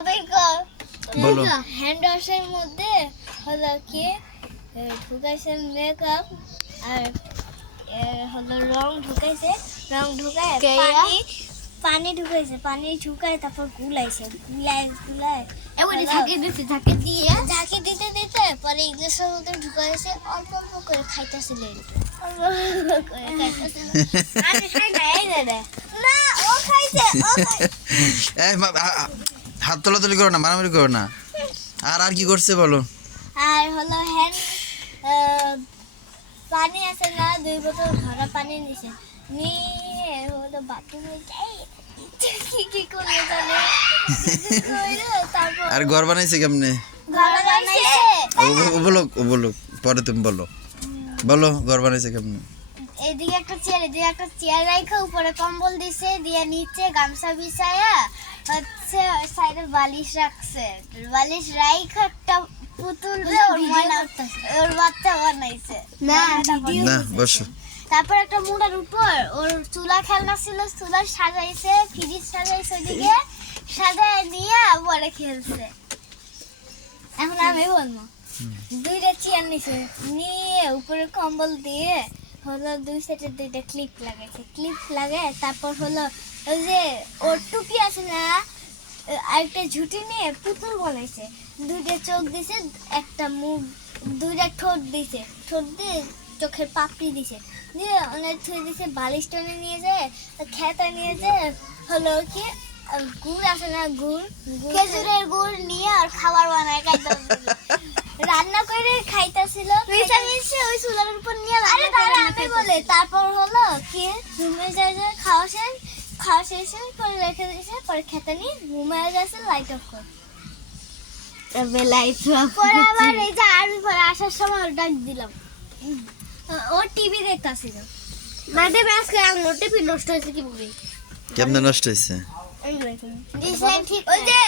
বলো হ্যান্ড ওয়াশের মধ্যে হলো কি ঢুকাইছে মেকআপ আর হলো রং ঢুকাইছে, রং ঢুকায় পানি ঢুকাইছে, পানি ঢুকায় তারপর গুলাইছে, গুলায় এবারে ঝাঁকি দিতে দিতে পরে ইংলিশের মধ্যে ঢুকাইছে, অল্প অল্প করে খাইতেছিল আমি খাই না, না ও খাইছে হাত তোলাতুলি করো না, মারামারি করো না। আর কি করছে বলো? আর হলো হ্যান্ড পানি আছে না, 2 বোতল ভরা পানি নিছে, নিয়ে হলো বাথরুমে যাই কি করে জানে তারপর আর ঘর বানাইছে কেমনে? ঘর বানাইছে। ও বলো পরে তুমি বলো ঘর বানাইছে কেমনে? এদিকে একটা চেয়ার রাখা, উপরে কম্বল দিছে, দিয়ে নিচে গামছা বিছায়া হচ্ছে সাইডে বালিশ রাখছে, বালিশ রাইখা একটা পুতুল ওর বাচ্চা বানাইছে না। বসো। তারপর একটা মুড়ার উপর ওর চুলা খেলনা ছিল, চুলা সাজাইছে, ফ্রিজ সাজাইছে, ওদিকে সাজায় নিয়ে পরে খেলছে। এখন আমি বলবো, 2টা চেয়ার নিছে, নিয়ে উপরে কম্বল দিয়ে হলো 2 সাইডে 2টা ক্লিপ লাগাইছে, ক্লিপ লাগায় তারপর হলো ওই যে ওর টুপি আছে না, আরেকটা ঝুঁটি নিয়ে পুতুল বানাইছে, 2টা চোখ দিছে, একটা মুখ, 2টা ঠোঁট দিছে, ঠোঁট দিয়ে চোখের পাপড়ি দিছে, দিয়ে অনেক থুয়ে দিছে, বালিশ টেনে নিয়ে যায়, খেতা নিয়ে যায় হলো কি গুড় আছে না, খেজুরের গুড় নিয়ে আর খাবার বানায় রান্না করে খাইতেছিল, ওই চুলার উপর নিয়ে আমি বলে তারপর হলো কি রুমে যায় খাওয়া শেষে পরে রেখে দিয়েছে, পরে খেতে নিয়ে রুমে গেছে, লাইট অফ করে পরে আবার এই যে আর পরে আসার সময় ডাক দিলাম, ও টিভি দেখতাছিল। ম্যাডাম আজকে আমার টিভি নষ্ট হয়েছে কি বলি? কেমনে নষ্ট হইছে? ওই যে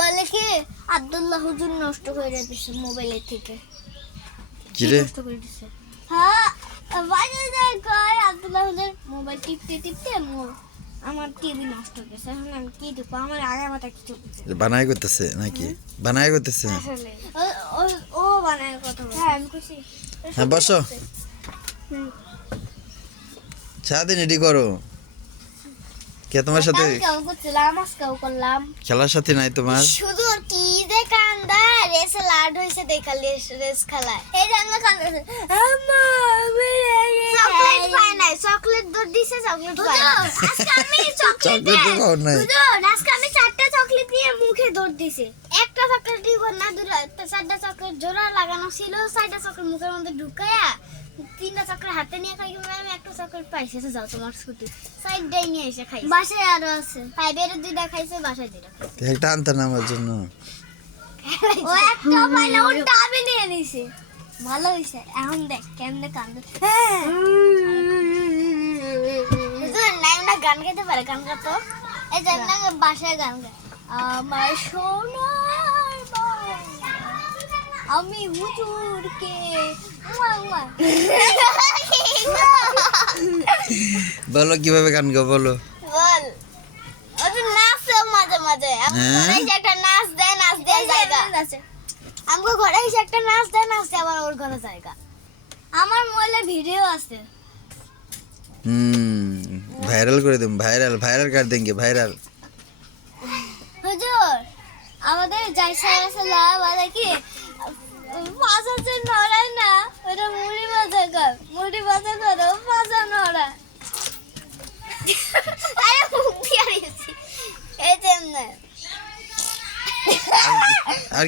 বলে কি আব্দুল্লাহ হুজুর নষ্ট করে দিয়েছে মোবাইলের থেকে। কি রে? নষ্ট করে দিয়েছে। হ্যাঁ, বাজে যায় কয় আব্দুল্লাহ হুজুর মোবাইল টিপতে আমার টিভি নষ্ট হয়ে গেছে। এখন আমি কি দেখবো, আমার আগের মাথা কিছু বানাই করতেছে নাকি? বানাই করতেছে? আসলে ও বানায় কথা বলে। হ্যাঁ আমি খুশি। হ্যাঁ বসো। সারাদিন এডি করো কে? তোমার সাথে করলাম খেলার সাথে নাই তোমার? শুধু কি যে কান্দা, রেস লাড হইছে দেখা, রেস খেলা এই যে আমরা কান্দাছে, আম্মা আমি চকলেট পাই নাই, চকলেট দর দিছে, চকলেট পাই আজকে আমি চকলেট খাও নাই। আজকে আমি 4টা চকলেট নিয়ে মুখে দর দিছে, একটা চকলেট দিব না, 4টা চকলেট জোড়া লাগানো ছিল, 4টা চকলেট মুখের মধ্যে ঢুকায়া 3টা চকলেট হাতে নিয়ে খাই, আমি একটা চকলেট পাইছি, যাও তোমার স্কুটি সাইডটাই নিয়ে এসে খাই, বাসায় আরো আছে, 5-এর 2টা খাইছে, বাসায় 2টা একটা আনতে না আমার জন্য, ও একটা পাইনা, ওটা আমি নিয়ে নিছি, ভালো হইছে। এখন দেখ কেমনে কান্দে, হুজুর না গান গাইতে পারে, গান গাতো, এই যে না বাসায় গান গায়, আমার সোনার বাংলা, আমি হুজুরকে বলো কিভাবে গান গাও বলো। বল ওটা নাচে মাঝে মাঝে, ঘরে এসে একটা নাচ দেয় জায়গা, আমগো ঘরে এসে একটা নাচ দেয় আবার ওর ঘরে জায়গা। আমার মোবাইলে ভিডিও আছে, ভাইরাল করে দেব, ভাইরাল कर देंगे ভাইরাল। হুজুর আমাদের জায়সা আছে লাভ আছে কি মাঝে যে নড়ায় না, ওটা মুড়ি ভাজা করো ভাজা নড়া, আরে মুখ দিয়ে আইছি এই যেমনে। আর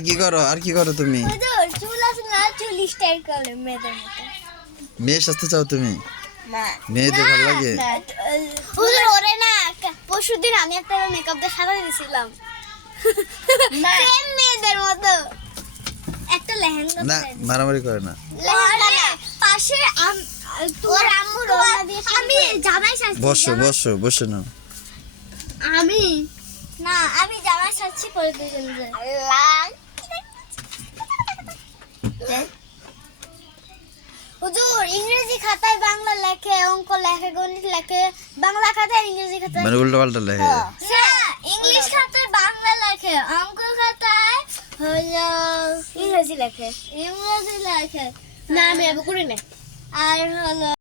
কি করো তুমি? হুজুর চুল আছে না, চুল স্টাইল করে মেয়েদের মতো। মেয়ে সাজতে চাও তুমি? না মেয়েদের ভালো লাগে? হুজুর ওরে না, পরশুদিন আমি একটা মেকআপ দিয়ে সাজাই দিয়েছিলাম, সেম মেয়েদের মতো একটা লেহেঙ্গা না মারামারি করে না, লেহেঙ্গা না, পাশে তোর আম্মুর ওড়না দিয়ে আমি জামাই সাজছি। বসো না। আমি জামাই সাজছি পরে দুজন আল্লাহ। হুজুর ইংরেজি খাতায় বাংলা লেখে, অঙ্ক লেখে, গণিত লেখে, বাংলা খাতায় ইংরেজি খাতায় মানে উল্টো পাল্টা লেখে। হ্যাঁ ইংলিশ খাতায় বাংলা লেখে, অঙ্ক খাতায় হলো ইংরেজি লেখে। না আমি এবার করি না। আর হলো